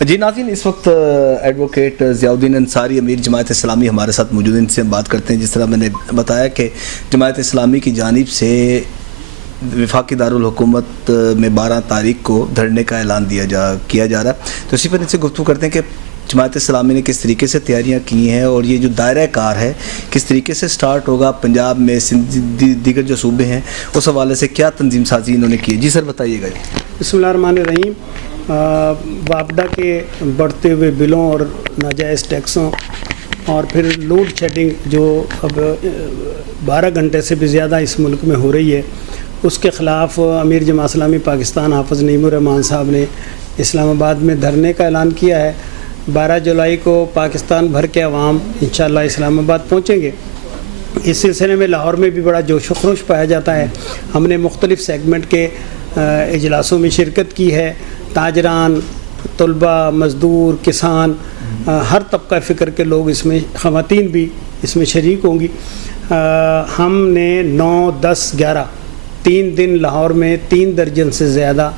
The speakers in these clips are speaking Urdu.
جی ناظرین، اس وقت ایڈوکیٹ ضیاءالدین انصاری امیر جماعت اسلامی ہمارے ساتھ موجود ہیں، ان سے ہم بات کرتے ہیں۔ جس طرح میں نے بتایا کہ جماعت اسلامی کی جانب سے وفاقی دارالحکومت میں 12 تاریخ کو دھرنے کا اعلان کیا جا رہا ہے، تو اسی پر ان سے گفتگو کرتے ہیں کہ جماعت اسلامی نے کس طریقے سے تیاریاں کی ہیں اور یہ جو دائرہ کار ہے کس طریقے سے سٹارٹ ہوگا پنجاب میں، سندھ، دیگر جو صوبے ہیں، اس حوالے سے کیا تنظیم سازی انہوں نے کی ہے۔ جی سر بتائیے گا۔ بسم اللہ الرحمن الرحیم۔ وابڈا کے بڑھتے ہوئے بلوں اور ناجائز ٹیکسوں اور پھر لوڈ شیڈنگ جو اب 12 گھنٹے سے بھی زیادہ اس ملک میں ہو رہی ہے، اس کے خلاف امیر جماعت اسلامی پاکستان حافظ نعیم الرحمان صاحب نے اسلام آباد میں دھرنے کا اعلان کیا ہے۔ 12 جولائی کو پاکستان بھر کے عوام انشاءاللہ اسلام آباد پہنچیں گے۔ اس سلسلے میں لاہور میں بھی بڑا جوش و خروش پایا جاتا ہے۔ ہم نے مختلف سیگمنٹ کے اجلاسوں میں شرکت کی ہے۔ تاجران، طلباء، مزدور، کسان، ہر طبقہ فکر کے لوگ اس میں، خواتین بھی اس میں شریک ہوں گی۔ ہم نے 9، 10، 11 3 دن لاہور میں 3 درجن سے زیادہ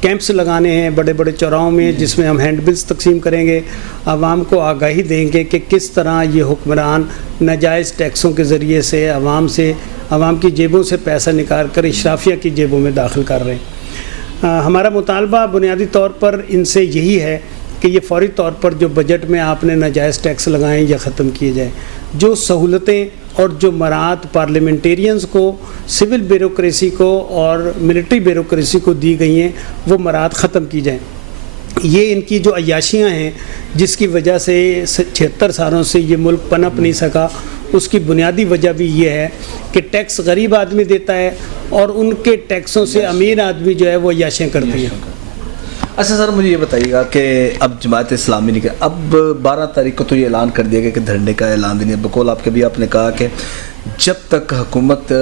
کیمپس لگانے ہیں بڑے بڑے چوراہوں میں، جس میں ہم ہینڈ بلز تقسیم کریں گے، عوام کو آگاہی دیں گے کہ کس طرح یہ حکمران ناجائز ٹیکسوں کے ذریعے سے عوام کی جیبوں سے پیسہ نکال کر اشرافیہ کی جیبوں میں داخل کر رہے ہیں۔ ہمارا مطالبہ بنیادی طور پر ان سے یہی ہے کہ یہ فوری طور پر جو بجٹ میں آپ نے ناجائز ٹیکس لگائیں یا ختم کیے جائیں، جو سہولتیں اور جو مراعات پارلیمنٹیرینز کو، سول بیوروکریسی کو اور ملٹری بیوروکریسی کو دی گئی ہیں، وہ مراعات ختم کی جائیں۔ یہ ان کی جو عیاشیاں ہیں جس کی وجہ سے 76 سالوں سے یہ ملک پنپ نہیں سکا، اس کی بنیادی وجہ بھی یہ ہے کہ ٹیکس غریب آدمی دیتا ہے اور ان کے ٹیکسوں سے امیر آدمی جو ہے وہ عیاشیاں کرتی ہے۔ اچھا سر، مجھے یہ بتائیے گا کہ اب جماعت اسلامی نے اب 12 تاریخ کو تو یہ اعلان کر دیا گیا کہ دھرنے کا اعلان دینی ہے، بقول آپ کے بھی آپ نے کہا کہ جب تک حکومت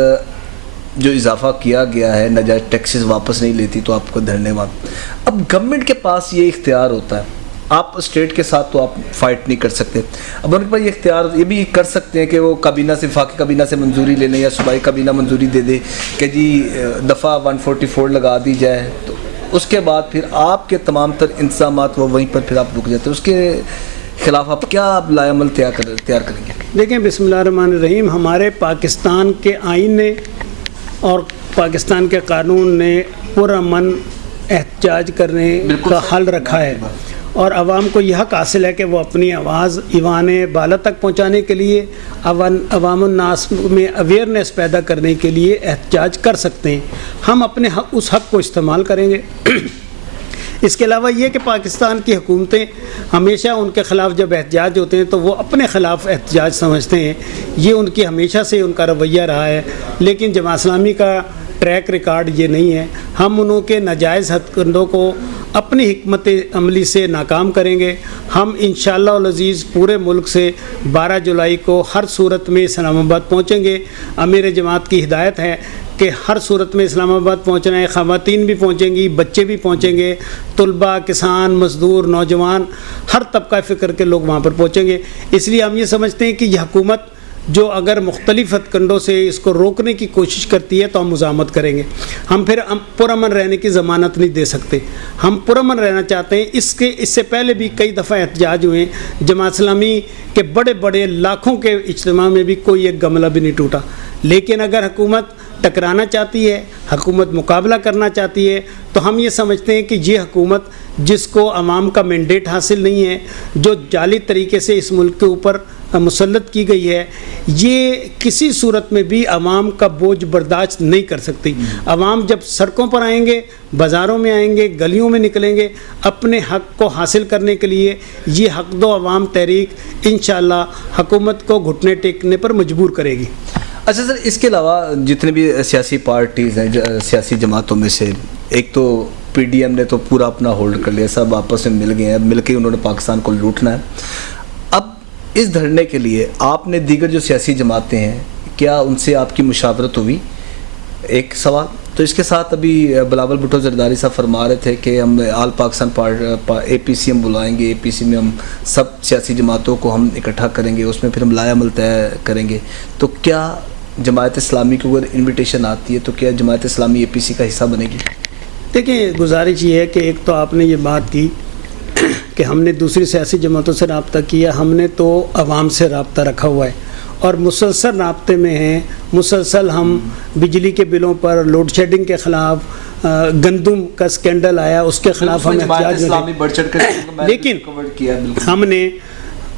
جو اضافہ کیا گیا ہے ناجائز ٹیکسز واپس نہیں لیتی تو آپ کو دھرنے اب گورنمنٹ کے پاس یہ اختیار ہوتا ہے، آپ اسٹیٹ کے ساتھ تو آپ فائٹ نہیں کر سکتے، اب ان کے پاس یہ اختیار یہ بھی کر سکتے ہیں کہ وہ کابینہ سے، وفاقی کابینہ سے منظوری لے لیں یا صوبائی کابینہ منظوری دے دے کہ جی دفعہ 144 لگا دی جائے، تو اس کے بعد پھر آپ کے تمام تر انتظامات وہ وہیں پر پھر آپ رک جاتے ہیں، اس کے خلاف آپ کیا لائے عمل تیار کریں گے؟ دیکھیں، بسم اللہ الرحمن الرحیم، ہمارے پاکستان کے آئین نے اور پاکستان کے قانون نے پرامن احتجاج کرنے کا حل رکھا ہے، اور عوام کو یہ حق حاصل ہے کہ وہ اپنی آواز ایوان بالا تک پہنچانے کے لیے، عوام الناس میں اویئرنیس پیدا کرنے کے لیے احتجاج کر سکتے ہیں۔ ہم اپنے اس حق کو استعمال کریں گے۔ اس کے علاوہ یہ کہ پاکستان کی حکومتیں ہمیشہ ان کے خلاف جب احتجاج ہوتے ہیں تو وہ اپنے خلاف احتجاج سمجھتے ہیں، یہ ان کی ہمیشہ سے ان کا رویہ رہا ہے، لیکن جماعت اسلامی کا ٹریک ریکارڈ یہ نہیں ہے۔ ہم انہوں کے ناجائز ہتھکنڈوں کو اپنی حکمت عملی سے ناکام کریں گے۔ ہم انشاءاللہ العزیز پورے ملک سے 12 جولائی کو ہر صورت میں اسلام آباد پہنچیں گے۔ امیر جماعت کی ہدایت ہے کہ ہر صورت میں اسلام آباد پہنچنا ہے، خواتین بھی پہنچیں گی، بچے بھی پہنچیں گے، طلباء، کسان، مزدور، نوجوان، ہر طبقہ فکر کے لوگ وہاں پر پہنچیں گے۔ اس لیے ہم یہ سمجھتے ہیں کہ یہ حکومت جو اگر مختلف ہتھ کنڈوں سے اس کو روکنے کی کوشش کرتی ہے تو ہم مزاحمت کریں گے۔ ہم پھر پرامن رہنے کی ضمانت نہیں دے سکتے، ہم پرامن رہنا چاہتے ہیں۔ اس سے پہلے بھی کئی دفعہ احتجاج ہوئے، جماعت اسلامی کے بڑے بڑے لاکھوں کے اجتماع میں بھی کوئی ایک گملہ بھی نہیں ٹوٹا، لیکن اگر حکومت ٹکرانا چاہتی ہے، حکومت مقابلہ کرنا چاہتی ہے، تو ہم یہ سمجھتے ہیں کہ یہ حکومت جس کو عوام کا مینڈیٹ حاصل نہیں ہے، جو جعلی طریقے سے اس ملک کے اوپر مسلط کی گئی ہے، یہ کسی صورت میں بھی عوام کا بوجھ برداشت نہیں کر سکتی۔ عوام جب سڑکوں پر آئیں گے، بازاروں میں آئیں گے، گلیوں میں نکلیں گے، اپنے حق کو حاصل کرنے کے لیے یہ حق دو عوام تحریک انشاءاللہ حکومت کو گھٹنے ٹیکنے پر مجبور کرے گی۔ اچھا سر، اس کے علاوہ جتنے بھی سیاسی پارٹیز ہیں، سیاسی جماعتوں میں سے ایک تو پی ڈی ایم نے تو پورا اپنا ہولڈ کر لیا، سب آپس میں مل گئے ہیں، مل کے انہوں نے پاکستان کو لوٹنا ہے۔ اب اس دھرنے کے لیے آپ نے دیگر جو سیاسی جماعتیں ہیں، کیا ان سے آپ کی مشاورت ہوئی؟ ایک سوال تو اس کے ساتھ ابھی بلاول بھٹو زرداری صاحب فرما رہے تھے کہ ہم آل پاکستان اے پی سی ہم بلائیں گے، اے پی سی میں ہم سب سیاسی جماعتوں کو ہم اکٹھا کریں گے، اس میں پھر ہم لائے عمل طے کریں گے، تو کیا جماعت اسلامی کو اگر انویٹیشن آتی ہے تو کیا جماعت اسلامی اے پی سی کا حصہ بنے گی؟ دیکھیں گزارش یہ ہے کہ ایک تو آپ نے یہ بات کی کہ ہم نے دوسری سیاسی جماعتوں سے رابطہ کیا، ہم نے تو عوام سے رابطہ رکھا ہوا ہے اور مسلسل رابطے میں ہیں. مسلسل ہم بجلی کے بلوں پر، لوڈ شیڈنگ کے خلاف، گندم کا سکینڈل آیا اس کے خلاف ہم احتجاج میں، لیکن ہم نے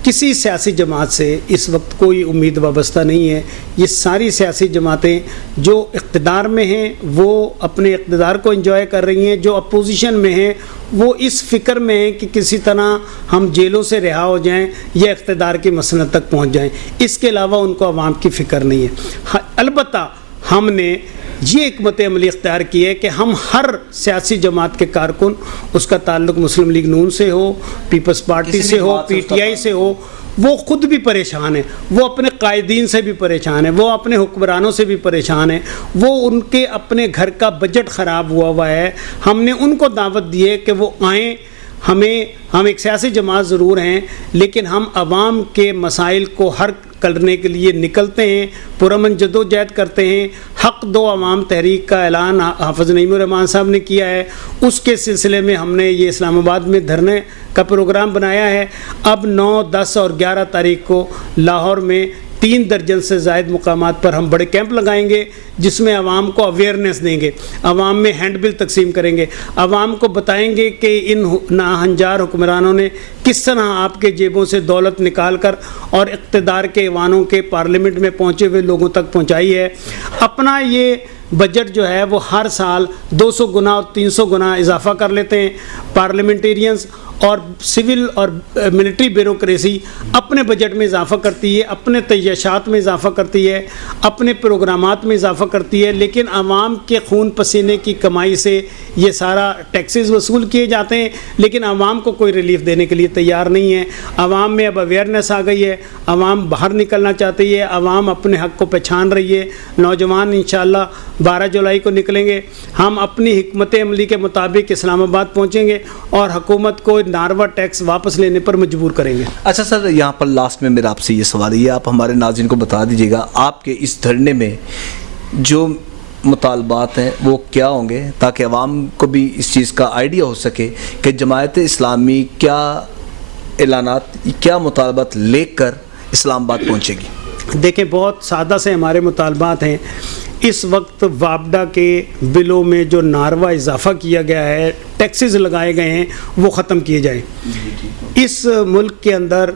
کسی سیاسی جماعت سے اس وقت کوئی امید وابستہ نہیں ہے. یہ ساری سیاسی جماعتیں جو اقتدار میں ہیں وہ اپنے اقتدار کو انجوائے کر رہی ہیں، جو اپوزیشن میں ہیں وہ اس فکر میں ہیں کہ کسی طرح ہم جیلوں سے رہا ہو جائیں یا اقتدار کی مسند تک پہنچ جائیں. اس کے علاوہ ان کو عوام کی فکر نہیں ہے. البتہ ہم نے یہ حکمت عملی اختیار کی ہے کہ ہم ہر سیاسی جماعت کے کارکن، اس کا تعلق مسلم لیگ نون سے ہو، پیپلز پارٹی سے ہو، پی ٹی آئی سے ہو، وہ خود بھی پریشان ہیں، وہ اپنے قائدین سے بھی پریشان ہیں، وہ اپنے حکمرانوں سے بھی پریشان ہیں، وہ ان کے اپنے گھر کا بجٹ خراب ہوا ہے. ہم نے ان کو دعوت دی ہے کہ وہ آئیں. ہم ایک سیاسی جماعت ضرور ہیں لیکن ہم عوام کے مسائل کو حل کرنے کے لیے نکلتے ہیں، پرامن جدوجہد کرتے ہیں. حق دو عوام تحریک کا اعلان حافظ نعیم الرحمان صاحب نے کیا ہے، اس کے سلسلے میں ہم نے یہ اسلام آباد میں دھرنے کا پروگرام بنایا ہے. اب 9، 10 اور 11 تاریخ کو لاہور میں 3 درجن سے زائد مقامات پر ہم بڑے کیمپ لگائیں گے جس میں عوام کو اویئرنیس دیں گے، عوام میں ہینڈ بل تقسیم کریں گے، عوام کو بتائیں گے کہ ان ناہنجار حکمرانوں نے کس طرح آپ کے جیبوں سے دولت نکال کر اور اقتدار کے ایوانوں کے پارلیمنٹ میں پہنچے ہوئے لوگوں تک پہنچائی ہے. اپنا یہ بجٹ جو ہے وہ ہر سال 200 گنا اور 300 گنا اضافہ کر لیتے ہیں. پارلیمنٹیرینز اور سول اور ملٹری بیوروکریسی اپنے بجٹ میں اضافہ کرتی ہے، اپنے طیاشات میں اضافہ کرتی ہے، اپنے پروگرامات میں اضافہ کرتی ہے، لیکن عوام کے خون پسینے کی کمائی سے یہ سارا ٹیکسز وصول کیے جاتے ہیں لیکن عوام کو کوئی ریلیف دینے کے لیے تیار نہیں ہے. عوام میں اب اویئرنیس آ گئی ہے، عوام باہر نکلنا چاہتی ہے، عوام اپنے حق کو پہچان رہی ہے. نوجوان انشاءاللہ 12 جولائی کو نکلیں گے، ہم اپنی حکمت عملی کے مطابق اسلام آباد پہنچیں گے اور حکومت کو ناروا ٹیکس واپس لینے پر مجبور کریں گے. اچھا سر، یہاں پر لاسٹ میں میرا آپ سے یہ سوال ہے، آپ ہمارے ناظرین کو بتا دیجیے گا آپ کے اس دھرنے میں جو مطالبات ہیں وہ کیا ہوں گے تاکہ عوام کو بھی اس چیز کا آئیڈیا ہو سکے کہ جماعت اسلامی کیا اعلانات، کیا مطالبات لے کر اسلام آباد پہنچے گی. دیکھیں بہت سادہ سے ہمارے مطالبات ہیں. اس وقت وابڈا کے بلوں میں جو ناروا اضافہ کیا گیا ہے، ٹیکسز لگائے گئے ہیں، وہ ختم کیے جائیں. اس ملک کے اندر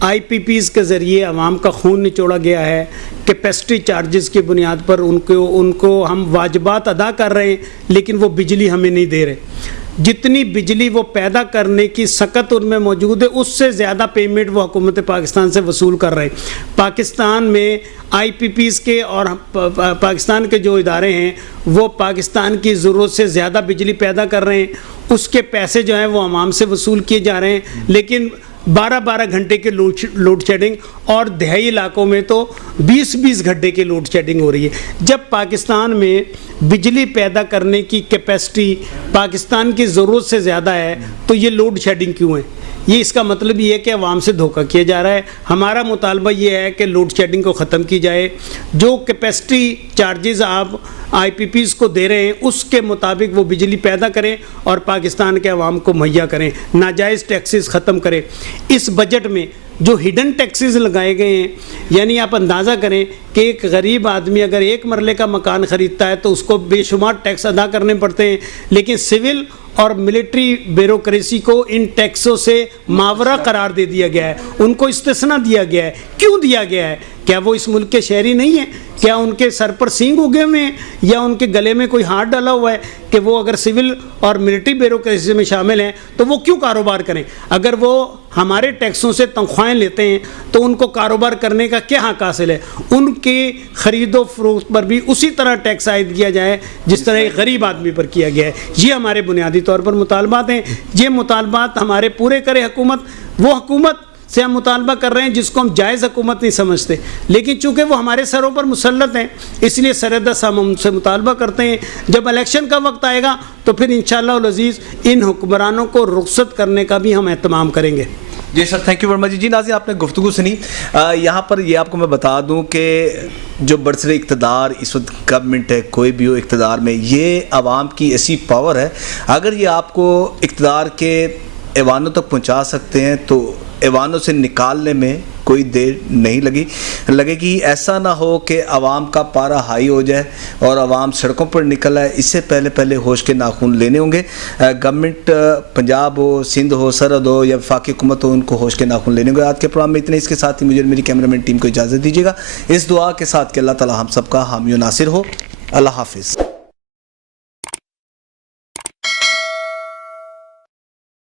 آئی پی پیز کے ذریعے عوام کا خون نچوڑا گیا ہے. کیپیسٹی چارجز کی بنیاد پر ان کو ہم واجبات ادا کر رہے ہیں لیکن وہ بجلی ہمیں نہیں دے رہے. جتنی بجلی وہ پیدا کرنے کی سکت ان میں موجود ہے اس سے زیادہ پیمنٹ وہ حکومت پاکستان سے وصول کر رہے ہیں. پاکستان میں آئی پی پیز کے اور پاکستان کے جو ادارے ہیں وہ پاکستان کی ضرورت سے زیادہ بجلی پیدا کر رہے ہیں. اس کے پیسے جو ہیں وہ عوام سے وصول کیے جا رہے ہیں لیکن 12 گھنٹے کے لوڈ شیڈنگ اور دیہی علاقوں میں تو 20 گھنٹے کی لوڈ شیڈنگ ہو رہی ہے. جب پاکستان میں بجلی پیدا کرنے کی کیپیسٹی پاکستان کی ضرورت سے زیادہ ہے تو یہ لوڈ شیڈنگ کیوں ہے؟ یہ اس کا مطلب یہ ہے کہ عوام سے دھوکہ کیا جا رہا ہے. ہمارا مطالبہ یہ ہے کہ لوڈ شیڈنگ کو ختم کی جائے. جو کیپیسٹی چارجز آپ آئی پی پیز کو دے رہے ہیں اس کے مطابق وہ بجلی پیدا کریں اور پاکستان کے عوام کو مہیا کریں. ناجائز ٹیکسز ختم کریں. اس بجٹ میں جو ہڈن ٹیکسز لگائے گئے ہیں، یعنی آپ اندازہ کریں کہ ایک غریب آدمی اگر 1 مرلے کا مکان خریدتا ہے تو اس کو بے شمار ٹیکس ادا کرنے پڑتے ہیں لیکن سول اور ملٹری بیوروکریسی کو ان ٹیکسوں سے ماورا قرار دے دیا گیا ہے، ان کو استثناء دیا گیا ہے. کیوں دیا گیا ہے؟ کیا وہ اس ملک کے شہری نہیں ہیں؟ کیا ان کے سر پر سینگ اگے ہوئے ہیں یا ان کے گلے میں کوئی ہاتھ ڈالا ہوا ہے کہ وہ اگر سول اور ملٹری بیوروکریسی میں شامل ہیں تو وہ کیوں کاروبار کریں؟ اگر وہ ہمارے ٹیکسوں سے تنخواہیں لیتے ہیں تو ان کو کاروبار کرنے کا کیا حق حاصل ہے؟ ان کے خرید و فروخت پر بھی اسی طرح ٹیکس عائد کیا جائے جس طرح ایک غریب آدمی پر کیا گیا ہے. یہ ہمارے بنیادی طور پر مطالبات ہیں. یہ مطالبات ہمارے پورے کرے حکومت. وہ حکومت سے ہم مطالبہ کر رہے ہیں جس کو ہم جائز حکومت نہیں سمجھتے لیکن چونکہ وہ ہمارے سروں پر مسلط ہیں اس لیے سردست ہم ان سے مطالبہ کرتے ہیں. جب الیکشن کا وقت آئے گا تو پھر انشاءاللہ العزیز ان حکمرانوں کو رخصت کرنے کا بھی ہم اہتمام کریں گے. جی sir thank you very much. جی ناظرین آپ نے گفتگو سنی. یہاں پر یہ آپ کو میں بتا دوں کہ جو برسر اقتدار اس وقت گورنمنٹ ہے کوئی بھی ہو اقتدار میں, یہ عوام کی ایسی پاور ہے, اگر یہ آپ کو اقتدار کے ایوانوں تک پہنچا سکتے ہیں تو ایوانوں سے نکالنے میں کوئی دیر نہیں لگے گی. ایسا نہ ہو کہ عوام کا پارا ہائی ہو جائے اور عوام سڑکوں پر نکل آئے. اس سے پہلے ہوش کے ناخن لینے ہوں گے. گورنمنٹ پنجاب ہو, سندھ ہو, سرحد ہو یا وفاقی حکومت ہو, ان کو ہوش کے ناخن لینے ہوں گے. آج کے پروگرام میں اتنے. اس کے ساتھ ہی مجھے میری کیمرہ مین ٹیم کو اجازت دیجیے گا اس دعا کے ساتھ کہ اللہ تعالی ہم سب کا حامی و ناصر ہو. اللہ حافظ.